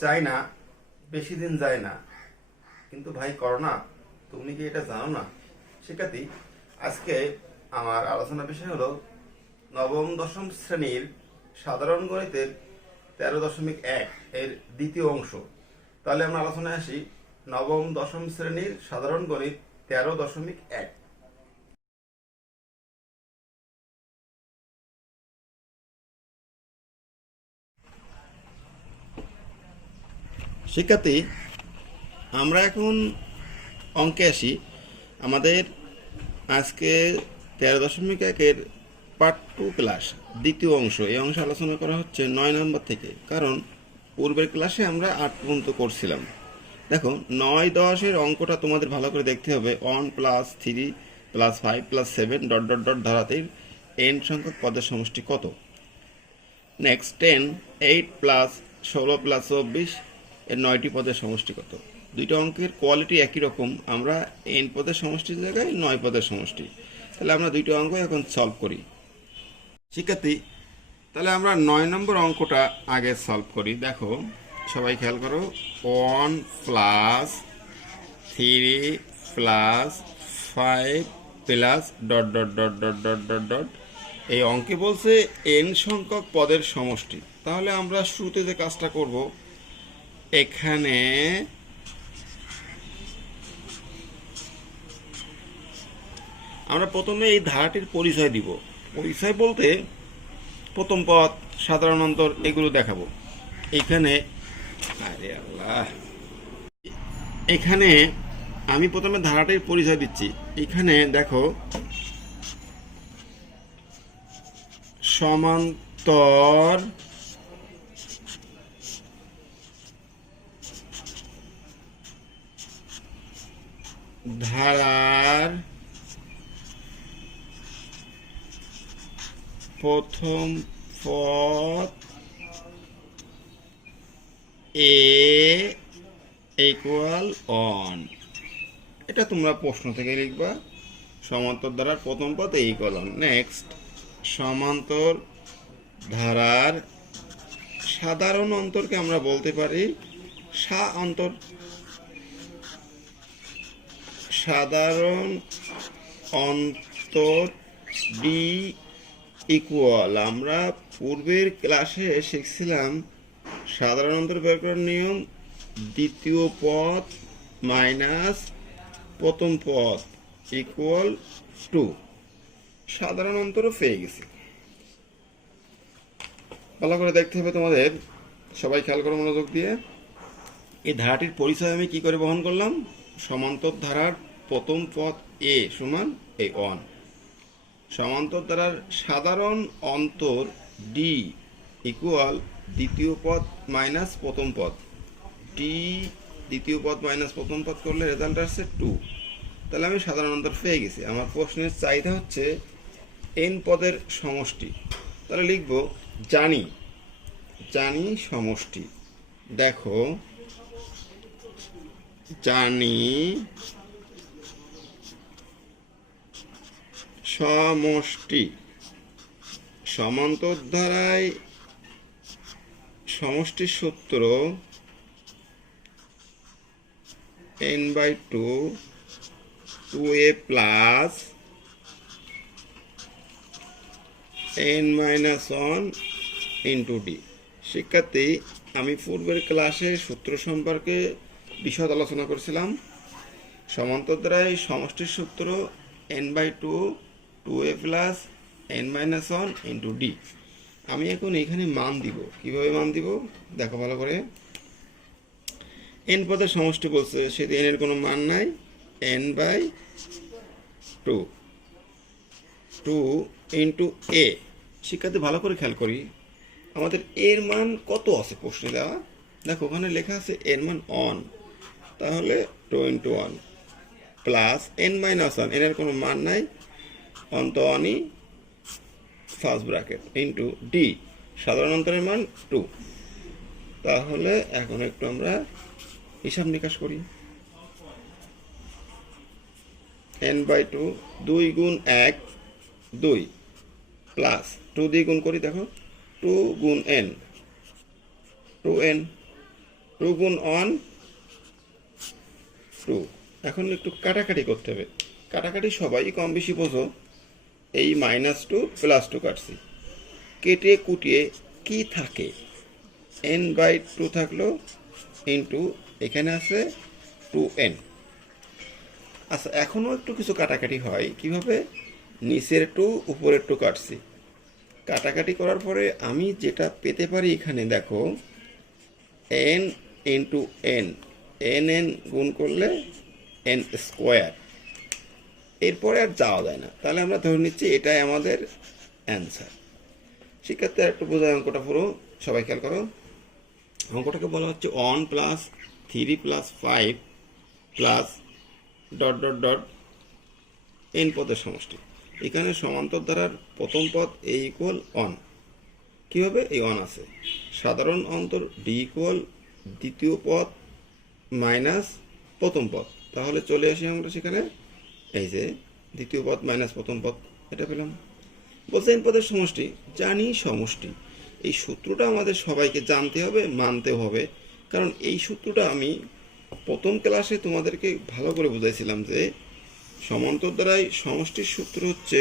চাই না, বেশি দিন যায় না, কিন্তু ভাই করো না, তুমি কি এটা জানো না? শিক্ষার্থী, আজকে আমার আলোচনা বিষয় হলো নবম দশম শ্রেণীর সাধারণ গণিতের 13.1 এর দ্বিতীয় অংশ। তাহলে আমরা আলোচনায় আসি। নবম দশম শ্রেণীর সাধারণ গণিত 13.1। শিক্ষার্থী, আমরা এখন অঙ্কে আসি। আমাদের আজকে 13.1-এর পার্ট 2 ক্লাস, দ্বিতীয় অংশ। এই অংশে আলোচনা করা হচ্ছে 9 নম্বর থেকে, কারণ পূর্বের ক্লাসে আমরা 8 পর্যন্ত করছিলাম। দেখো, 9-10-এর অঙ্কটা তোমাদের ভালো করে দেখতে হবে। 1 + 3 + 5 + 7 ... ধারাতে n সংখ্যক পদের সমষ্টি কত? নেক্সট 10, 8 + 16 + 24 এর 9টি পদের সমষ্টি কত? দুইটা অঙ্কের কোয়ালিটি একই রকম, আমরা n পদের সমষ্টির জায়গায় 9 পদের সমষ্টি। তাহলে আমরা দুইটা অঙ্ক এখন সলভ করি। শিক্ষার্থী, তাহলে আমরা 9 নম্বর অঙ্কটা আগে সলভ করি। দেখো, সবাই খেয়াল করো। 1 + 3 + 5 + ... এই অঙ্কে বলছে n সংখ্যক পদের সমষ্টি। তাহলে আমরা শুরুতে যে কাজটা করব, এখানে আমরা প্রথমে এই ধারাটির পরিচয় দিব। পরিচয় বলতে প্রথম পদ, সাধারণ অন্তর, এগুলো দেখাবো। এখানে আরে আল্লাহ, এখানে আমি প্রথমে ধারাটির পরিচয় দিচ্ছি। এখানে দেখো, সমান্তর ধারার প্রথম পদ a = 1। এটা তোমরা প্রশ্ন থেকে লিখবা। সমান্তর ধারার প্রথম পদ a = 1। নেক্সট, সমান্তর ধারার সাধারণ অন্তরকে আমরা বলতে পারি সা অন্তর। সাধারণ অন্তর d = আমরা পূর্বের ক্লাসে শিখছিলাম সাধারণ অন্তর বের করার নিয়ম, দ্বিতীয় পদ মাইনাস প্রথম পদ = 2। সাধারণ অন্তরও পেয়ে গেছি। ভালো করে দেখতে হবে তোমাদের। সবাই খেয়াল করো মনোযোগ দিয়ে। এই ধারাটির পরিচয় আমি কি করে বহন করলাম? সমান্তর ধারার প্রথম পদ a = এই 1। সমান্তর ধারার সাধারণ অন্তর d = দ্বিতীয় পদ মাইনাস প্রথম পদ। d দ্বিতীয় পদ মাইনাস প্রথম পদ করলে রেজাল্ট আসছে 2। তাহলে আমি সাধারণ অন্তর পেয়ে গেছি। আমার প্রশ্নের চাহিদা হচ্ছে n পদের সমষ্টি। তাহলে লিখব জানি সমষ্টি। দেখো, জানি সমষ্টি। সমান্তর ধারায় সমষ্টির সূত্র n/2 2a + n-1 × d। শিক্ষার্থী, আমি পূর্বের ক্লাসে সূত্র সম্পর্কে বিশদ আলোচনা করেছিলাম। সমান্তর ধারায় সমষ্টির সূত্র n/2 2a + n-1 × d। আমি এখন এখানে মান দিব। কিভাবে মান দিব দেখো ভালো করে। n পদের সমষ্টি বলছে, সেটি n এর কোনো মান নাই। n/2 2 × a। শিক্ষার্থী, ভালো করে খেয়াল করি, আমাদের এর মান কত আছে প্রশ্নে দেওয়া। দেখো, ওখানে লেখা আছে এর মান 1। তাহলে 2 × 1 প্লাস n-1, n এর কোনো মান নাই, অন্ত 1ই ফার্স্ট ব্র্যাকেট ইন্টু d, সাধারণ অন্তরের মান 2। তাহলে এখন একটু আমরা হিসাব নিকাশ করি। n/2 2 × 1 2 প্লাস 2 দিয়ে গুণ করি। দেখো, 2 × n 2n 2 গুণ 1 2। এখন একটু কাটাকাটি করতে হবে, কাটাকাটি সবাই কম বেশি বোঝো। এই -2 +2 কাটছি, কেটে কুটিয়ে কি থাকে, n/2 থাকলো ইন্টু এখানে আছে 2n। আচ্ছা, এখনও একটু কিছু কাটাকাটি হয় কিভাবে, নিচের 2 উপরের 2 কাটছি, কাটাকাটি করার পরে আমি যেটা পেতে পারি এখানে দেখো n ইন্টু n, n গুণ করলে n স্কোয়ার, এরপরে আর যাওয়া যায় না, তাহলে আমরা ধরে নিচ্ছি এটাই আমাদের অ্যান্সার। শিক্ষার্থী একটু বোঝায় অঙ্কটা পুরো, সবাই খেয়াল করো। অঙ্কটাকে বলা হচ্ছে 1 + 3 + 5 plus dot dot dot n পদের সমষ্টি। এখানে সমান্তর ধারার প্রথম পদ a = 1। কীভাবে, এই 1 আছে, সাধারণ অন্তর d = দ্বিতীয় পদ মাইনাস প্রথম পদ, তাহলে চলে আসি আমরা সেখানে, এই যে দ্বিতীয় পদ মাইনাস প্রথম পদ, এটা পেলাম। বলছে n পদের সমষ্টি, জানি সমষ্টি, এই সূত্রটা আমাদের সবাইকে জানতে হবে, মানতে হবে, কারণ এই সূত্রটা আমি প্রথম ক্লাসে তোমাদেরকে ভালো করে বুঝাইছিলাম যে সমান্তর দ্বারাই সমষ্টির সূত্র হচ্ছে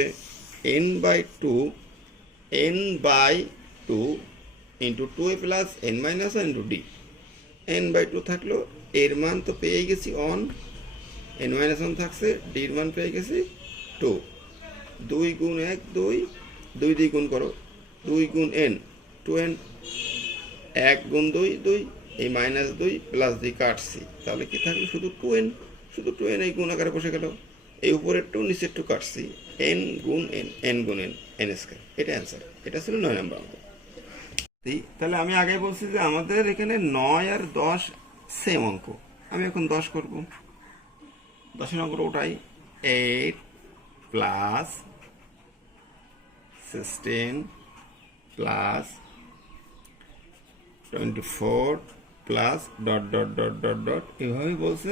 n/2 n/2 into 2a + n - 1 into d। n/2 থাকলো, এর মান তো পেয়ে গেছি 1, n - 1 থাকছে, ডির মান পেয়ে গেছি 2। 2 গুণ 1 2, 2 দিয়ে গুণ করো, 2 গুণ n 2n, 1 গুণ 2 2, এই -2 প্লাস 2 কাটছি, তাহলে কি থাকলো শুধু 2n, শুধু 2n এই গুণ আকারে বসে গেল, এই উপরের 2 নিচের 2 কাটছি, n গুণ n, n গুণ n, n স্কয়ার, এটা অ্যান্সার। এটা ছিল 9 নম্বর অঙ্ক। তাহলে আমি আগে বলছি যে আমাদের এখানে 9 আর 10 সেম অঙ্ক, আমি এখন 10 করব। 10 অঙ্কটা ওটাই 8 + 16 + 24 plus dot dot dot dot dot, এভাবে বলছে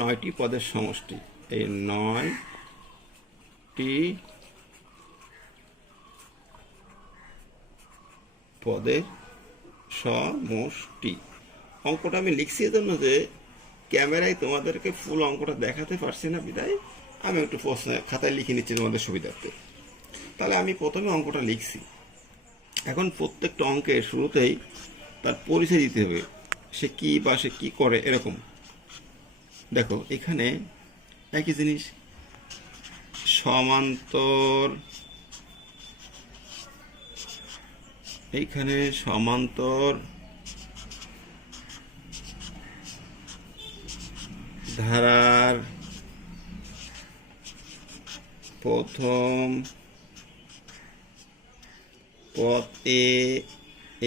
9টি পদের সমষ্টি, এই 9টি পদের সমষ্টি। অঙ্কটা আমি লিখছি এজন্য যে ক্যামেরায় তোমাদেরকে ফুল অঙ্কটা দেখাতে পারছি না, বিদায় আমি একটু প্রশ্ন খাতায় লিখে নিচ্ছি তোমাদের সুবিধার্থে। তাহলে আমি প্রথমে অঙ্কটা লিখছি, এখন প্রত্যেকটা অঙ্কের শুরুতেই তার পরিচয় দিতে হবে, সে কি বা সে কী করে, এরকম। দেখো এখানে একই জিনিস, সমান্তর, এইখানে সমান্তর ধারার প্রথম পদ a =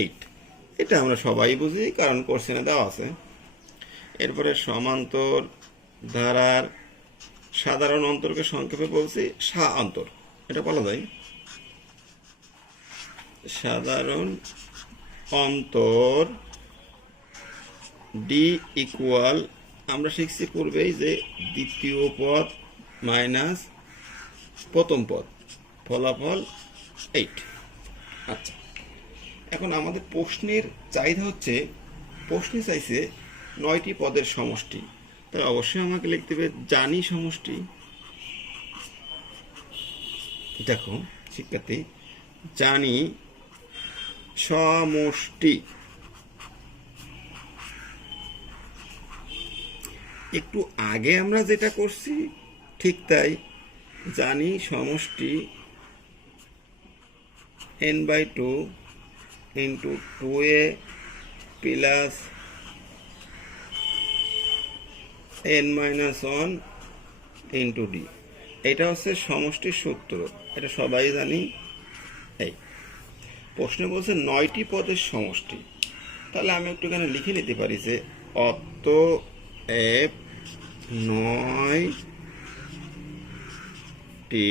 8, এটা আমরা সবাই বুঝি কারণ কোশ্চেনে দেওয়া আছে। এরপরে সমান্তর ধারার সাধারণ অন্তরকে সংক্ষেপে বলছি সা অন্তর, এটা বলা যায়। সাধারণ অন্তর d = আমরা শিখছি পূর্বেই যে দ্বিতীয় পদ মাইনাস প্রথম পদ, ফলাফল 8। আচ্ছা, এখন আমাদের প্রশ্নের চাহিদা হচ্ছে, প্রশ্নে চাইছে 9টি পদের সমষ্টি, তাই অবশ্যই আমাকে লিখতে হবে জানি সমষ্টি। দেখো শিক্ষার্থী, জানি সমষ্টি, একটু আগে আমরা যেটা করছি ঠিক তাই, জানি সমষ্টি n/2 into 2a plus n - 1 into d, এটা হচ্ছে সমষ্টির সূত্র, এটা সবাই জানি। এই প্রশ্নে বলছে 9টি পদের সমষ্টি, তাহলে আমি একটু এখানে লিখে নিতে পারি যে অতএব 9টি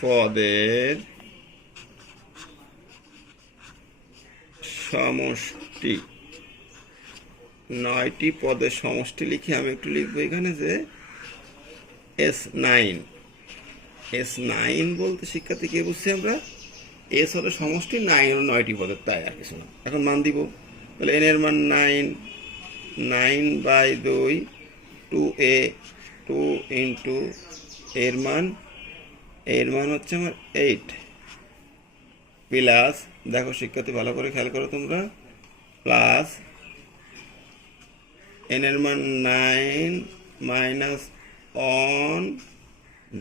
পদের সমষ্টি। 9টি পদের সমষ্টি লিখে আমি একটু লিখবো এখানে যে S9 বলতে শিক্ষার্থী কে বুঝছি আমরা, এস হলো সমষ্টি, 9 হলো 9টি পদের, তাই আর কিছু না। এখন মান দিব, তাহলে এন এর মান 9, 9/2, 2a, 2 ইন্টু এর মান হচ্ছে আমার 8, প্লাস, দেখো শিক্ষার্থী ভালো করে খেয়াল করো তোমরা, প্লাস এন এর মান 9 মাইনাস অন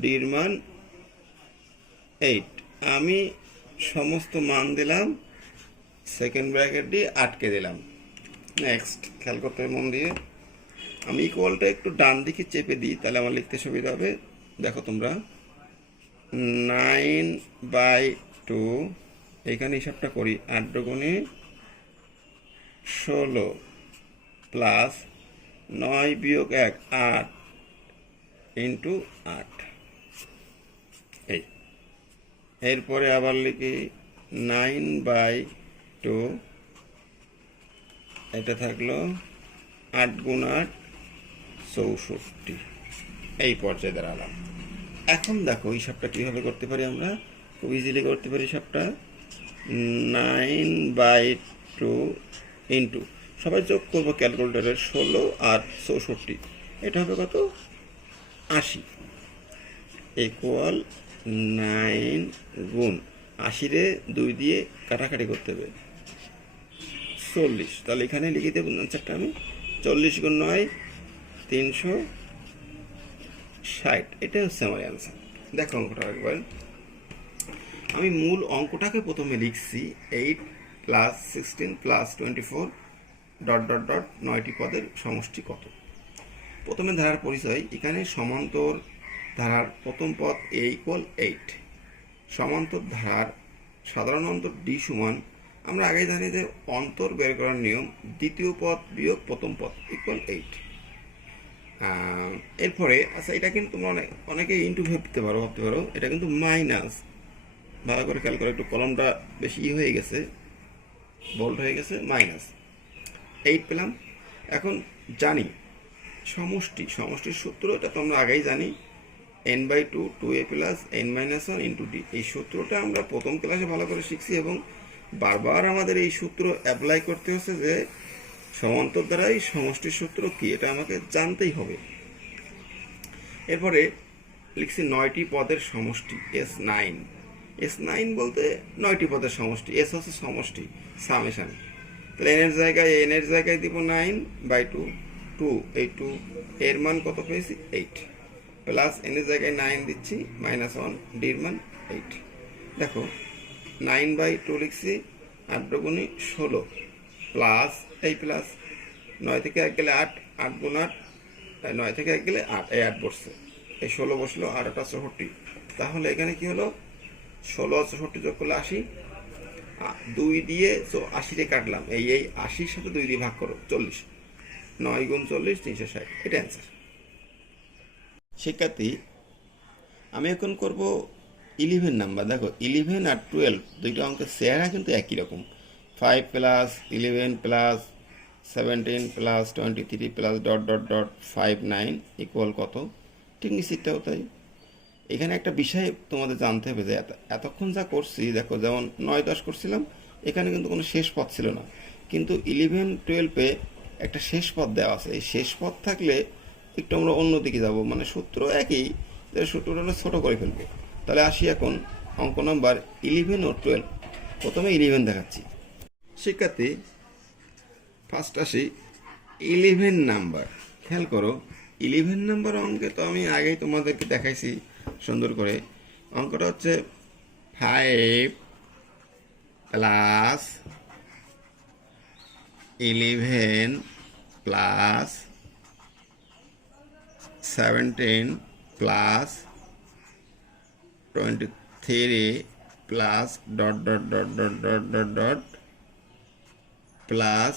ডির মান 8। আমি সমস্ত মান দিলাম, সেকেন্ড ব্র্যাকেট দিয়ে আটকে দিলাম। নেক্সট খেয়াল করতে হবে মন দিয়ে, আমি ইকুয়ালটা একটু ডান দিকে চেপে দিই, তাহলে আমার লিখতে সুবিধা হবে। দেখো তোমরা, 9/2, এইখানে হিসাবটা করি, 8 দুগুণে 16 প্লাস 9 বিয়োগ 1, 8 ইন্টু 8। এই এরপরে আবার লিখি 9/2, এটা থাকলো 8 গুণ 8 64, এই পর্যায়ে দাঁড়ালাম। এখন দেখো হিসাবটা কীভাবে করতে পারি, আমরা খুব ইজিলি করতে পারি হিসাবটা। 9/2 ইন্টু, সবাই যোগ করবো ক্যালকুলেটারের, 16 আর 64, এটা হবে কত, 80, ইকুয়াল 9 গুণ 80-রে 2 দিয়ে কাটাকাটি করতে হবে, 40। তাহলে এখানে লিখে দেবো আনসারটা আমি, 40 গুণ 9 360, এটা হচ্ছে আমার অ্যান্সার। দেখো অঙ্কটা একবার, আমি মূল অঙ্কটাকে প্রথমে লিখছি 8 plus 16 plus 24 dot dot dot 9টি পদের সমষ্টি কত। প্রথমে ধারার পরিচয়, এখানে সমান্তর ধারার প্রথম পদ a ইকুয়াল 8, সমান্তর ধারার সাধারণ অন্তর d সমান, আমরা আগেই জানি যে অন্তর বের করার নিয়ম, দ্বিতীয় পদ বিয়োগ প্রথম পদ ইকুয়াল 8। এরপরে আচ্ছা, এটা কিন্তু তোমরা অনেকে ইন্টু ভাবতে পারো, এটা কিন্তু মাইনাস, ভালো করে খেয়াল করো, একটু কলমটা বেশি হয়ে গেছে, বোল্ড হয়ে গেছে, মাইনাস 8 পেলাম। এখন জানি সমষ্টির সূত্র, এটা তো আমরা আগেই জানি, n/2 2a plus n-1 into d। এই সূত্রটা আমরা প্রথম ক্লাসে ভালো করে শিখছি এবং বারবার আমাদের এই সূত্র অ্যাপ্লাই করতে হচ্ছে যে সমান্তর দ্বারাই সমষ্টির সূত্র কি, এটা আমাকে জানতেই হবে। এরপরে লিখছি 9টি পদের সমষ্টি S9 বলতে 9টি পদের সমষ্টি, এস হচ্ছে সমষ্টি, সামেশন। তাহলে এন এর জায়গায় দিব 9/2, 2, এই 2 এর মান কত পেয়েছি 8, প্লাস এন এর জায়গায় 9 দিচ্ছি, মাইনাস 1 ডির মান 8। দেখো 9/2 লিখছি, 8 দুগুণে 16 প্লাস এই প্লাস 9 থেকে 1 গেলে 8, 8 গুণ 8, 9 থেকে 1 গেলে 8, এই 8 বসছে, এই 16 বসলো, আর 8 64। তাহলে এখানে কি হলো, 16 আর 64 যোগ করলে 80, 2 দিয়ে 80-রে কাটলাম, এই 80-র সাথে 2 দিয়ে ভাগ করো, 40, 9 গুণ 40 360, এটা অ্যান্সার। শিক্ষার্থী, আমি এখন করব 11 নাম্বার। দেখো 11 আর 12 দুইটা অঙ্কের চেহারা কিন্তু একই রকম, 5 plus 11 plus 17 plus 23 plus dot dot dot 59 equal কত, ঠিক নিশ্চিতটাও তাই। এখানে একটা বিষয় তোমাদের জানতে হবে যে এতক্ষণ যা করছি, দেখো যেমন 9-10 করছিলাম, এখানে কিন্তু কোনো শেষ পথ ছিল না, কিন্তু 11-12-এ একটা শেষ পথ দেওয়া আছে। এই শেষ পথ থাকলে একটু আমরা অন্যদিকে যাব, মানে সূত্র একই, সূত্রটা আমরা ছোটো করে ফেলবো। তাহলে আসি এখন অঙ্ক নাম্বার 11 ও 12। প্রথমে 11 দেখাচ্ছি। শিক্ষার্থী, ফার্স্ট আসি 11 নাম্বার। খেয়াল করো, 11 নাম্বার অঙ্কে তো আমি আগেই তোমাদেরকে দেখাইছি সুন্দর করে। অঙ্কটা হচ্ছে 5 plus 11 plus 17 plus 23 plus dot dot dot dot dot dot dot plus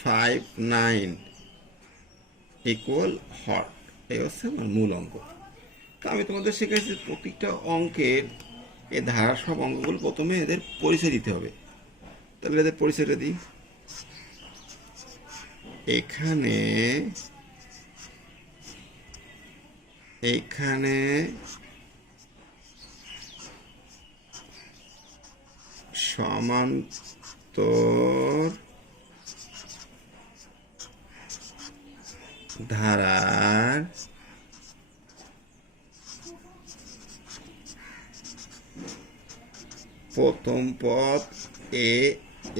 59 equal hot. এই হচ্ছে আমার মূল অঙ্ক। তো আমি তোমাদের শিখেছি প্রত্যেকটা অঙ্কের এই ধারার সব অঙ্কগুলো প্রথমে এদের পরিচয় দিতে হবে। তাহলে এদের পরিচয়টা দিই। এখানে সমান্তর ধারার প্রথম পদ a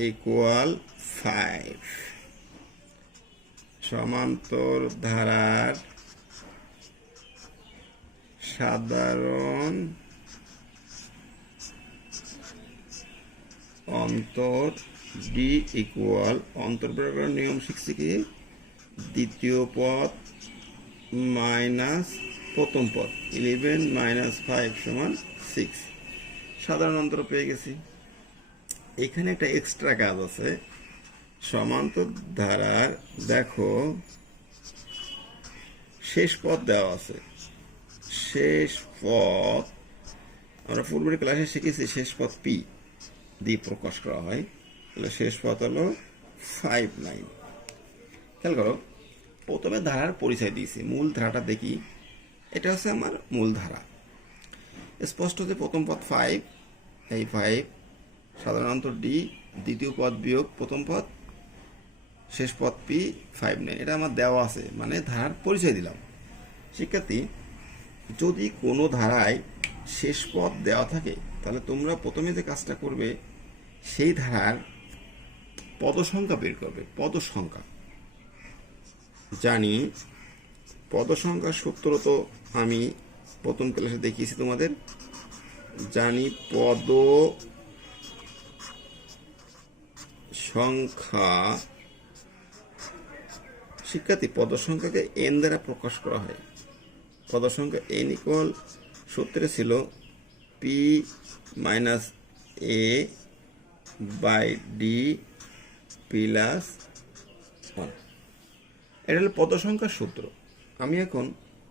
ইকুয়াল 5। সমান্তর ধারার সাধারণ অন্তর ডি ইকুয়াল, অন্তর বের করার নিয়ম শিখছি কি, দ্বিতীয় পদ মাইনাস প্রথম পদ 11 মাইনাস 5 সমান 6। সাধারণ অন্তর পেয়ে গেছি। এখানে একটা এক্সট্রা কাজ আছে। সমান্তর ধারার দেখো শেষ পদ দেওয়া আছে। শেষ পদ আমরা পূর্বের ক্লাসে শিখেছি শেষ পদ পি দিয়ে প্রকাশ করা হয়। তাহলে শেষ পদ হলো 5, 9। খেয়াল করো, প্রথমে ধারার পরিচয় দিয়েছি। মূল ধারাটা দেখি, এটা হচ্ছে আমার মূল ধারা। স্পষ্ট যে প্রথম পদ 5, এই 5 সাধারণত ডি, দ্বিতীয় পদ বিয়োগ প্রথম পদ, শেষ পদ পি 5, 9। এটা আমার দেওয়া আছে, মানে ধারার পরিচয় দিলাম। শিক্ষার্থী, যদি কোনো ধারায় শেষ পদ দেওয়া থাকে তাহলে তোমরা প্রথমে যে কাজটা করবে সেই ধারার পদসংখ্যা বের করবে। পদসংখ্যা জানি, পদসংখ্যার সূত্র তো আমি প্রথম ক্লাসে দেখিয়েছি তোমাদের। জানি পদ সংখ্যা, শিক্ষার্থী পদ সংখ্যাকে এন দ্বারা প্রকাশ করা হয়। পদ সংখ্যা এন ইকুয়াল, সূত্রে ছিল p minus a by d plus 1। এটা হলো পদ সংখ্যার সূত্র। আমি এখন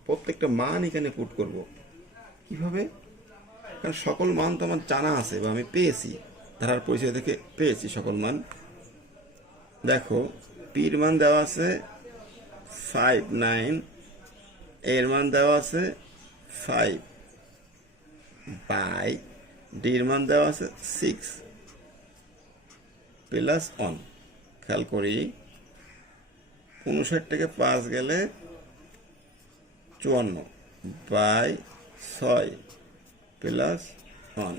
প্রত্যেকটা মান এখানে পুট করব। কিভাবে? কারণ সকল মান তো আমার জানা আছে বা আমি পেয়েছি, ধারার পরিচয় থেকে পেয়েছি সকল মান। দেখো, পির মান দেওয়া আছে 5, 9, এর মান দেওয়া আছে 5 বাই ডির মান দেওয়া আছে 6 প্লাস 1। খেয়াল করি, 59 থেকে 5 গেলে 54 বাই 6 প্লাস 1।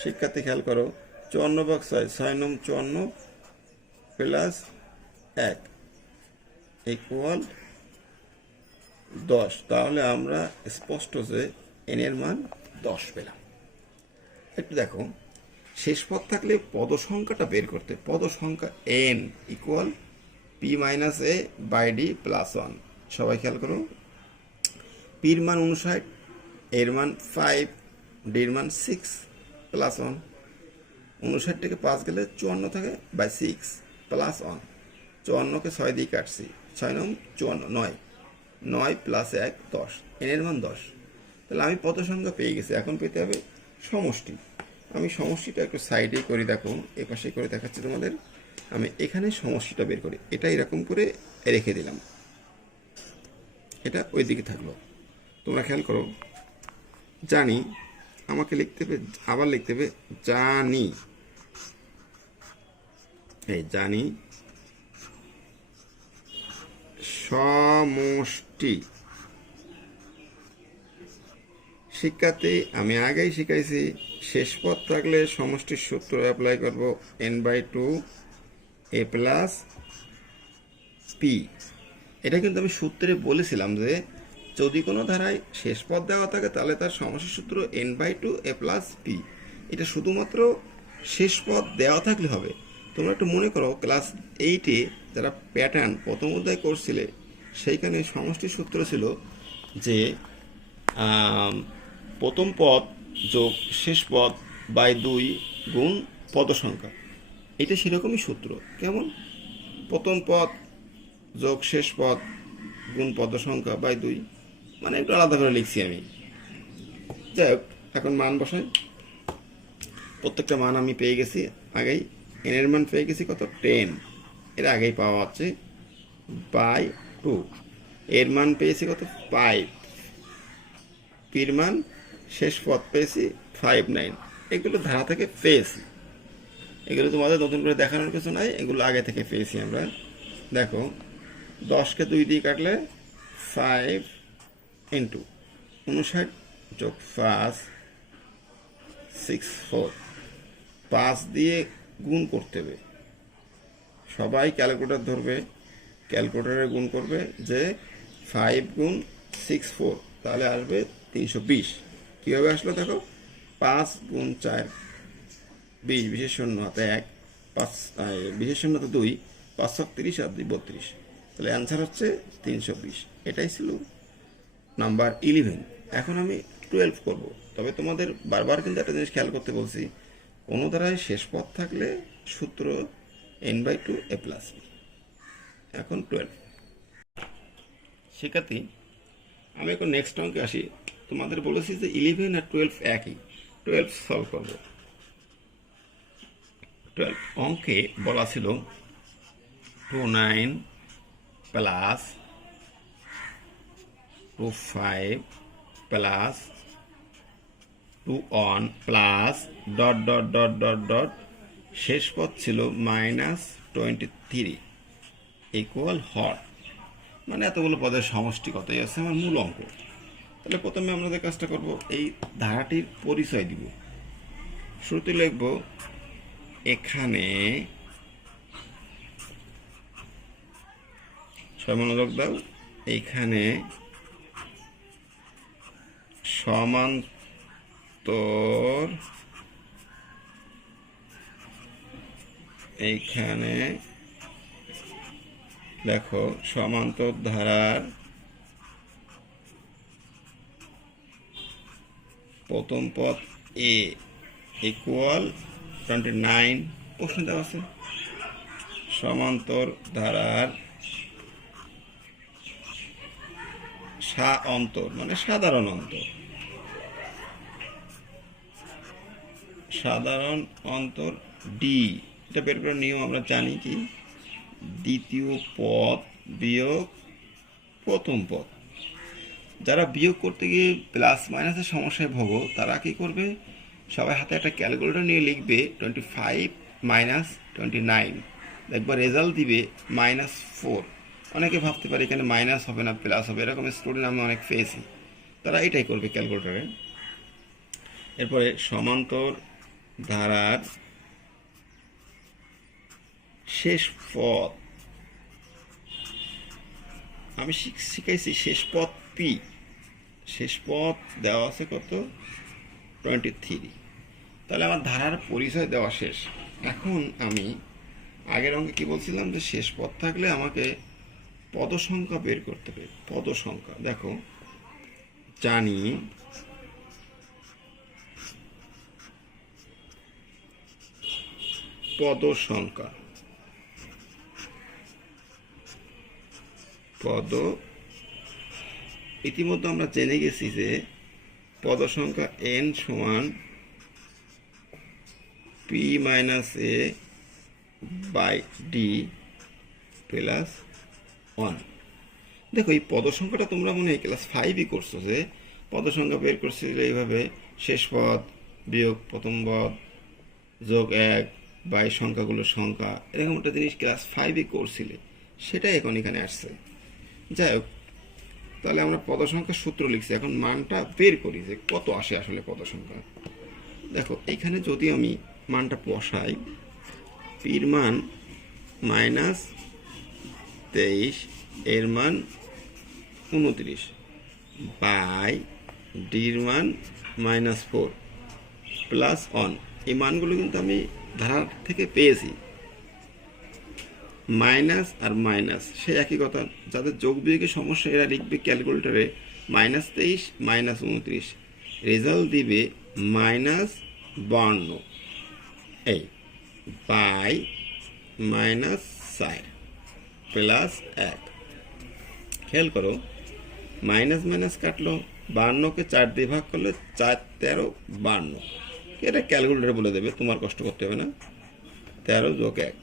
শিক্ষার্থী খেয়াল করো, 54 ভাগ 6, 6 9 54 প্লাস 1 ইকুয়াল 10। তাহলে আমরা স্পষ্ট যে এন এর মান 10 পেলাম। একটু দেখো, শেষ পদ থাকলে পদ সংখ্যাটা বের করতে, পদ সংখ্যা n equal p minus a by d plus 1। সবাই খেয়াল করো, পির মান 59, এর মান 5, ডির মান 6 প্লাস 1। 59 থেকে 5 গেলে 54 থাকে বাই 6 প্লাস 1। 54কে 6 দিয়ে কাটছি, 6 9 54, 9 9 প্লাস 1 10। এর মান 10। তাহলে আমি পদ সংখ্যা পেয়ে গেছি। এখন পেতে হবে সমষ্টি। আমি সমষ্টিটা একটু সাইডেই করি, দেখো এ পাশে করে দেখাচ্ছি তোমাদের। আমি এখানে সমষ্টিটা বের করি, এটা এরকম করে রেখে দিলাম, এটা ওই দিকে থাকলো। তোমরা খেয়াল করো, জানি, আমাকে লিখতে হবে, আবার লিখতে হবে জানি, এই জানি সমষ্টি। শিক্ষার্থী, আমি আগেই শিখাইছি শেষ পদ থাকলে সমষ্টির সূত্র অ্যাপ্লাই করব, n/2 a প্লাস পি। এটা কিন্তু আমি সূত্রে বলেছিলাম যে যদি কোনো ধারায় শেষ পদ দেওয়া থাকে তাহলে তার সমষ্টির সূত্র n/2 a প্লাস পি। এটা শুধুমাত্র শেষ পদ দেওয়া থাকলে হবে। তোমরা একটু মনে করো, ক্লাস 8-এ যারা প্যাটার্ন প্রথম অধ্যায় করছিলে সেইখানে সমষ্টির সূত্র ছিল যে প্রথম পদ যোগ শেষ পদ বাই 2 গুণ পদ সংখ্যা। এটা সেরকমই সূত্র। কেমন? প্রথম পদ যোগ শেষ পদ গুণ পদ সংখ্যা বাই 2, মানে একটু আলাদা করে লিখছি আমি। যাই হোক, এখন মান বসাই। প্রত্যেকটা মান আমি পেয়ে গেছি আগেই। এন এর মান পেয়ে গেছি কত? 10, এর আগেই পাওয়া হচ্ছে বাই 2। এর মান পেয়েছি কত? 5। পির মান শেষ পদ পেয়েছি 5, 9। এগুলো ধারা থেকে পেয়েছি। এগুলো তোমাদের নতুন করে দেখানোর কিছু নাই, এগুলো আগে থেকে পেয়েছি আমরা। দেখো 10কে 2 দিয়ে কাটলে 5 ইন্টু 59 যোগ 5 64, 5 দিয়ে গুণ করতে হবে। সবাই ক্যালকুলেটর ধরবে, ক্যালকুলেটরে গুণ করবে যে 5 গুণ 64, তাহলে আসবে 320। কীভাবে আসলো দেখো, 5 গুণ 4 20, বিশেষ শূন্য হাতে 1, 5 বিশেষ শূন্য হাতে 2, 5 30 আর 2 32, তাহলে অ্যান্সার হচ্ছে 320। এটাই ছিল নাম্বার 11। এখন আমি 12 করব, তবে তোমাদের বারবার কিন্তু একটা জিনিস খেয়াল করতে বলছি, কোনো দ্বারাই শেষ পদ থাকলে সূত্র n/2 a প্লাস b। এখন 12 শিক্ষার্থী, আমি এখন নেক্সট অঙ্কে আসি। তোমাদের বলেছি যে 11 আর 12 একই, 12 সলভ করব। 12 অঙ্কে বলা ছিল 29 plus 25 plus 21 plus dot dot dot dot dot, শেষ পদ ছিল -23 ইকুয়াল হর, মানে এতগুলো পদের সমষ্টি কতই আছে আমার মূল অঙ্ক। তাহলে প্রথমে আমরা যে কাজটা করব, এই ধারাটির পরিচয় দিব। শুরুতে লিখব এখানে, সবাই মনোযোগ দাও, এইখানে সমান্তর, এইখানে দেখো সমান্তর ধারার প্রথম পদ এ ইকুয়াল 29, প্রশ্ন দেওয়া আছে। সমান্তর ধারার অন্তর মানে সাধারণ অন্তর, সাধারণ অন্তর ডি, এটা বের করার নিয়ম আমরা জানি কি, দ্বিতীয় পদ বিয়োগ প্রথম পদ। যারা বিয়োগ করতে গিয়ে প্লাস মাইনাসের সমস্যায় ভোগো তারা কি করবে, সবাই হাতে একটা ক্যালকুলেটর নিয়ে লিখবে 25 মাইনাস 29, দেখবার রেজাল্ট দিবে -4। অনেকে ভাবতে পারে এখানে মাইনাস হবে না প্লাস হবে, এরকম স্টুডেন্ট আমি অনেক পেয়েছি, তারা এটাই করবে ক্যালকুলেটরে। এরপরে সমান্তর ধারার শেষ পদ, আমি শিখাইছি শেষ পদ পি, শেষ পদ দেওয়া আছে কত 23, তাহলে আমার ধারার পরিচয় দেওয়া শেষ। এখন আমি আগের অঙ্কে কি বলছিলাম যে শেষ পদ থাকলে আমাকে পদ সংখ্যা বের করতে হবে। পদ সংখ্যা দেখো জানি পদ সংখ্যা, পদ ইতিমধ্যে আমরা জেনে গেছি যে পদ সংখ্যা n সমান p minus a by d plus 1। দেখো এই পদ সংখ্যাটা তোমরা মনে হয় ক্লাস 5ই করছো, যে পদ সংখ্যা বের করছিলে এইভাবে, শেষ পদ বিয়োগ প্রথম পদ যোগ 1 বাই সংখ্যাগুলোর সংখ্যা, এরকম একটা জিনিস ক্লাস 5ই করছিলে, সেটাই এখন এখানে আসছে। যাই হোক, তাহলে আমরা পদ সংখ্যার সূত্র লিখছি, এখন মানটা বের করি যে কত আসে আসলে পদ সংখ্যা। দেখো এইখানে যদি আমি মানটা বসাই, পির মান -23, এর মান 29 বাই ডির মান -4 প্লাস 1, এই মানগুলো কিন্তু আমি ধারা থেকে পেয়েছি। মাইনাস আর মাইনাস সেই একই কথা, যাদের যোগ বিয়োগের সমস্যা এরা লিখবে ক্যালকুলেটরে -23 -29, রেজাল্ট দিবে -52 এই বাই -4 প্লাস 1। খেয়াল করো, মাইনাস মাইনাস কাটলো, 52কে 4 দিয়ে ভাগ করলে 4 13 52, এটা ক্যালকুলেটরে বলে দেবে, তোমার কষ্ট করতে হবে না। 13 যোগ 1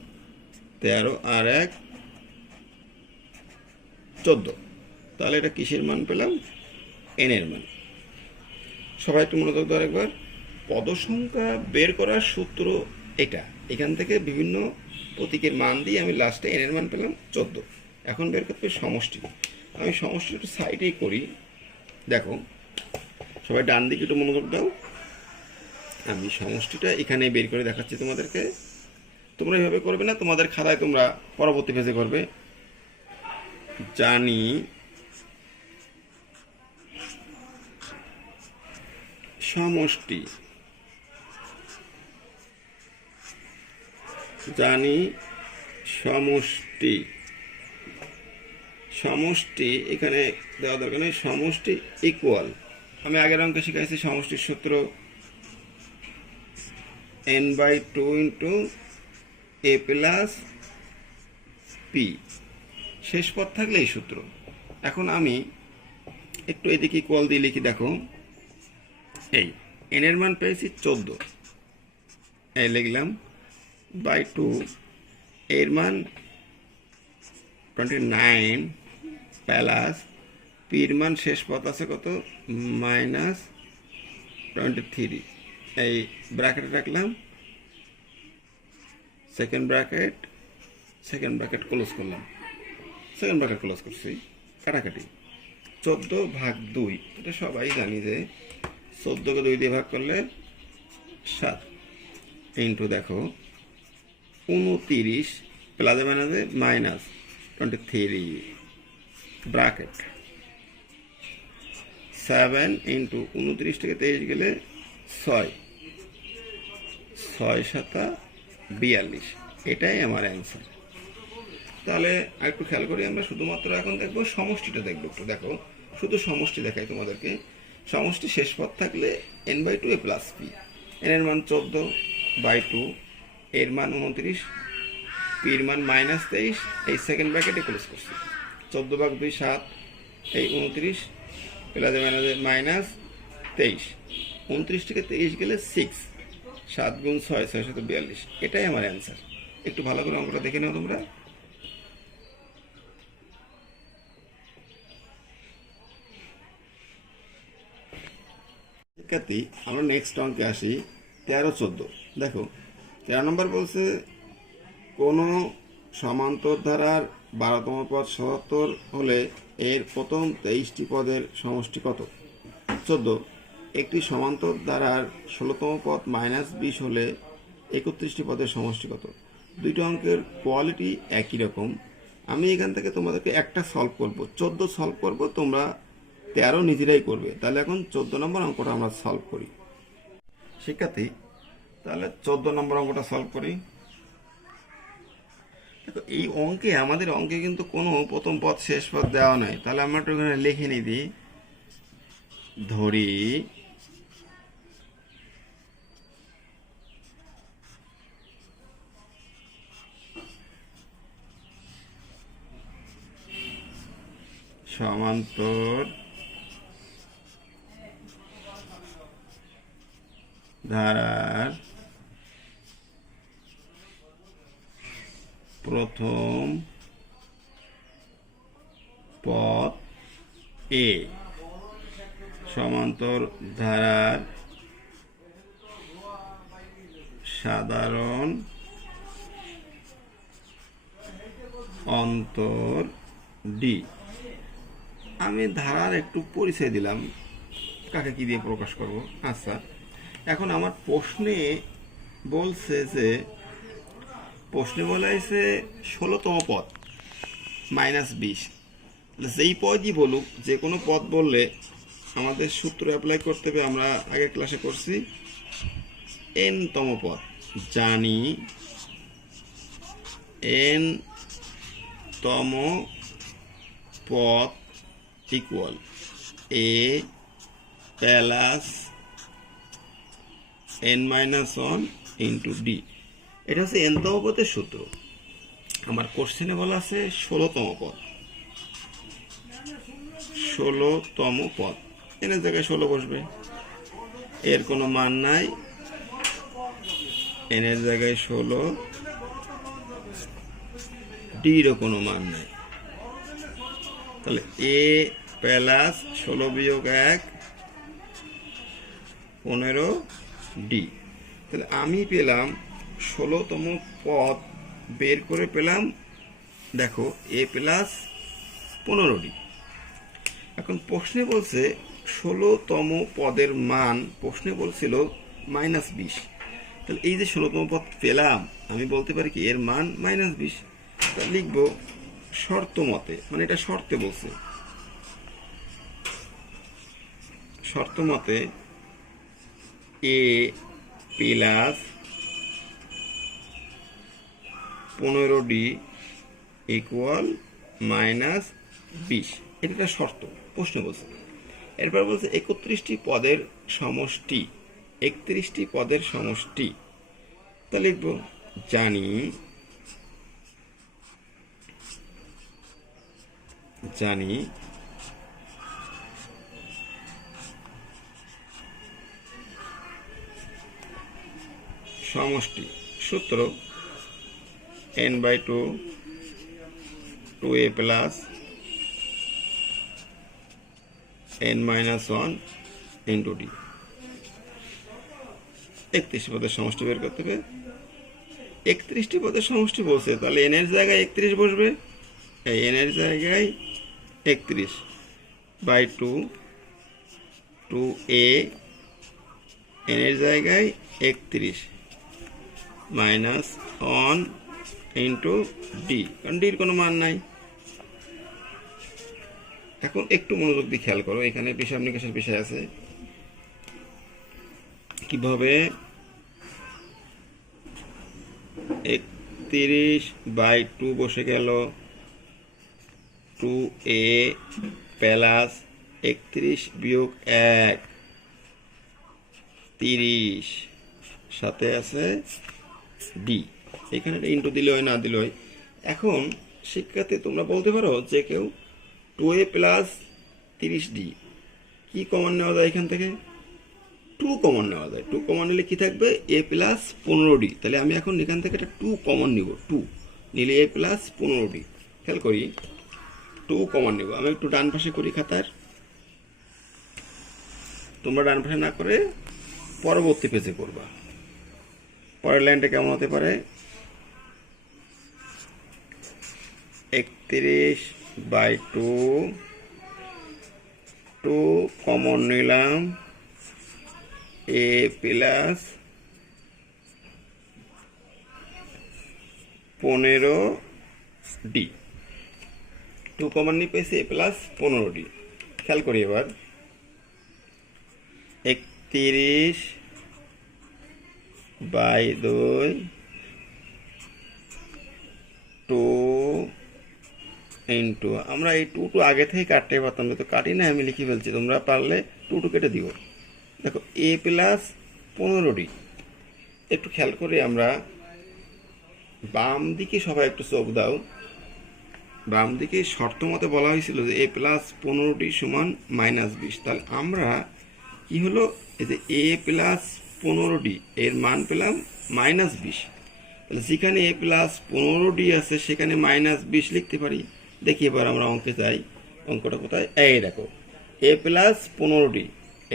13 আর 1 14, তাহলে এটা কিসের মান পেলাম, এন এর মান। সবাই একটু মনোযোগ দাও একবার, পদ সংখ্যা বের করার সূত্র এটা, এখান থেকে বিভিন্ন প্রতীকের মান দিয়ে আমি লাস্টে এন এর মান পেলাম 14। এখন বের করতে হবে সমষ্টি। আমি সমষ্টি একটু সাইডেই করি। দেখো সবাই ডান দিকে একটু মনোযোগ দাও। আমি সমষ্টিটা এখানে বের করে দেখাচ্ছি তোমাদেরকে। তোমরা এইভাবে করবে না, তোমাদের খাতায় তোমরা পরবর্তী পেজে করবে। জানি সমষ্টি, জানি সমষ্টি, সমষ্টি এখানে দেওয়া দরকার নেই। সমষ্টি ইকুয়াল, আমি আগের অঙ্কে শিখাইছি সমষ্টির সূত্র n/2 into a plus P, শেষ পদ থাকলে এই সূত্র। এখন আমি একটু এদিকে ইকুয়াল দিয়ে লিখি। দেখো এই এন এর মান পেয়েছি 14, এই লিখলাম বাই 2, এর মান 29 প্লাস পির মান শেষ পদ আছে কত -23, এই ব্র্যাকেটে রাখলাম, সেকেন্ড ব্র্যাকেট ক্লোজ করলাম, সেকেন্ড ব্র্যাকেট ক্লোজ করছি, কাটাকাটি 14/2, এটা সবাই জানি যে 14কে 2 দিয়ে ভাগ করলে 7 ইন্টু দেখো 29 প্লাসে মাইনাসে -23 ব্র্যাকেট 7 ইন্টু 29 থেকে 23 গেলে 6, 6×7=42, এটাই আমার অ্যান্সার। তাহলে একটু খেয়াল করি, আমরা শুধুমাত্র এখন দেখবো সমষ্টিটা দেখবো। একটু দেখো, শুধু সমষ্টি দেখাই তোমাদেরকে। সমষ্টি শেষ পদ থাকলে n/2 a plus P, N এর মান 14/2, এর মান 29, পির মান -23, এই সেকেন্ড ব্র্যাকেটে ক্লোজ করছি, 14/2 7, এই 29 প্লাসে মাইনাসে -23, 29 থেকে 23 গেলে 6, 7 × 6 642, এটাই আমার অ্যান্সার। একটু ভালো করে অঙ্কটা দেখে নাও তোমরা। শিক্ষার্থী, আমরা নেক্সট অঙ্কে আসি 13-14। দেখো 13 নম্বর বলছে কোনো সমান্তর ধারার 12তম পদ 77 হলে এর প্রথম 23টি পদের সমষ্টি কত? 14 একটি সমান্তর ধারার 16তম পদ -20 হলে 31টি পদের সমষ্টি কত? দুইটা অঙ্কের কোয়ালিটি একই রকম। আমি এখান থেকে তোমাদেরকে একটা সলভ করব, 14 সলভ করব, তোমরা 13 নিজেরাই করবে। তাহলে এখন 14 নম্বর অঙ্কটা আমরা সলভ করি। শিক্ষার্থী, তাহলে 14 নম্বর অঙ্কটা সলভ করি। দেখো এই অঙ্কে, আমাদের অঙ্কে কিন্তু কোনো প্রথম পদ শেষ পদ দেওয়া নাই। তাহলে আমরা একটু এখানে লিখে নিই দিই, ধরি সমান্তর ধারার প্রথম পদ এ সমান্তর ধারার সাধারণ অন্তর ডি। আমি ধারার একটু পরিচয় দিলাম, কাকে কি দিয়ে প্রকাশ করব। আচ্ছা, এখন আমার প্রশ্নে বলছে যে, প্রশ্নে বলা হয়েছে 16তম পদ -20। যেই পদই বলুক, যে কোনো পদ বললে আমাদের সূত্র অ্যাপ্লাই করতে হবে। আমরা আগের ক্লাসে করছি n-তম পদ, জানি n-তম পদ equal a plus n-1 into D. এটা হচ্ছে n-তম পদের সূত্র। আমার কোশ্চেনে বলা আছে 16তম পদ, 16তম পদ, n এর জায়গায় 16 বসবে, এর কোনো মান নাই, n এর জায়গায় 16, ডিরও কোনো মান নাই। তাহলে a প্লাস 16 বিয়োগ 1 15 ডি। তাহলে আমি পেলাম 16তম পদ বের করে পেলাম, দেখো a প্লাস 15d। এখন প্রশ্নে বলছে 16তম পদের মান, প্রশ্নে বলছিল -20। তাহলে এই যে 16তম পদ পেলাম, আমি বলতে পারি কি এর মান -20। তাহলে লিখবো শর্ত মতে, মানে এটা শর্তে বলছে, শর্ত মতে a প্লাস 15d ইকুয়াল -20। এটা একটা শর্ত, প্রশ্ন বলছে। এরপর বলছে 31টি পদের সমষ্টি, 31টি পদের সমষ্টি। তা লিখব জানি জানি সমষ্টি সূত্র n/2 2a plus n-1 into d। 31 পদের সমষ্টি বের করতে হবে। 31টি পদের সমষ্টি বলছে, তাহলে n এর জায়গায় 31 বসবে, এই n এর জায়গায় 31/2 2a, n এর জায়গায় 31 -1 ইন্টু d, কারণ ডির কোনো মান নাই। এখন একটু মনোযোগ দিয়ে খেয়াল করো, এখানে হিসাব নিকাশের বিষয় আছে। কিভাবে 31/2 বসে গেল, 2a প্লাস 31 বিয়োগ 1 30, সাথে আছে ডি। এখানে ইন্টু দিলে হয়, না দিলে হয়। এখন শিক্ষার্থী তোমরা বলতে পারো যে কেউ 2a প্লাস 30d কি কমন নেওয়া যায়, এখান থেকে 2 কমন নেওয়া যায়। 2 কমন নিলে কি থাকবে, a প্লাস 15d। তাহলে আমি এখন এখান থেকে একটা 2 কমন নিব, 2 নিলে a প্লাস 15d। খেয়াল করি 2 কমন নিব। আমি একটু ডান পাশে করি খাতার, তোমরা ডান পাশে না করে পরবর্তী পেজে করবা। পরের লাইনটা কেমন হতে পারে, 31/2 2 কমন নিলাম, a প্লাস 15d। 2 কমন নিয়ে পেয়েছি a প্লাস 15d। খেয়াল করি এবার 31/2 2 ইন্টু, আমরা এই 2 আগে থেকে কাটতে পারতাম, তো কাটি না, আমি লিখে ফেলছি, তোমরা পারলে 2 কেটে দিব। দেখো a প্লাস 15d। একটু খেয়াল করে আমরা বাম দিকে সবাই একটু চোখ দাও। বাম দিকে শর্ত মতে বলা হয়েছিল যে a প্লাস 15d সমান -20। তাহলে আমরা কি হলো, এই যে a প্লাস 15d এর মান পেলাম -20। তাহলে যেখানে a প্লাস 15d আছে সেখানে -20 লিখতে পারি। দেখি এবার আমরা অঙ্কে যাই, অঙ্কটা কোথায়, এই দেখো a প্লাস 15d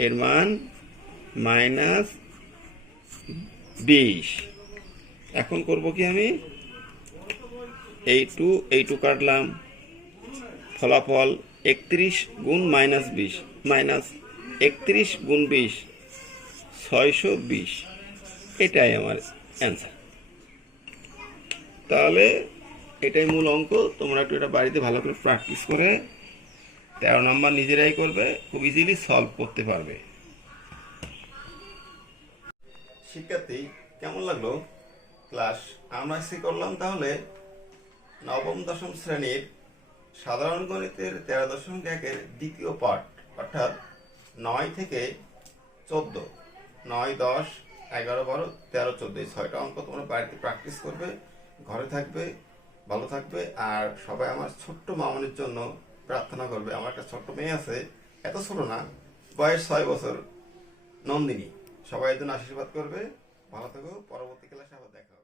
এর মান -20। এখন করব কি, আমি এই 2 কাটলাম, ফলাফল 31 গুণ -20 -31 গুণ 20 620। এটাই আমার অ্যান্সার। তাহলে এটাই মূল অঙ্ক। তোমরা একটু এটা বাড়িতে ভালো করে প্র্যাকটিস করে 13 নম্বর নিজেরাই করবে, খুব ইজিলি সলভ করতে পারবে। শিক্ষার্থী কেমন লাগলো ক্লাস? আমরা আজকে করলাম তাহলে নবম দশম শ্রেণীর সাধারণ গণিতের 13.1 দ্বিতীয় পাঠ, অর্থাৎ 9 থেকে 14, 9, 10, 11, 12, 13, 14 এই 6টা অঙ্ক তোমরা বাড়িতে প্র্যাকটিস করবে, ঘরে থাকবে, ভালো থাকবে। আর সবাই আমার ছোট্ট মামনির জন্য প্রার্থনা করবে। আমার একটা ছোট্ট মেয়ে আছে, এত ছোট না, বয়স 6 বছর, নন্দিনী। সবাই এর জন্য আশীর্বাদ করবে। ভালো থাকো, পরবর্তী ক্লাসে আবার দেখা।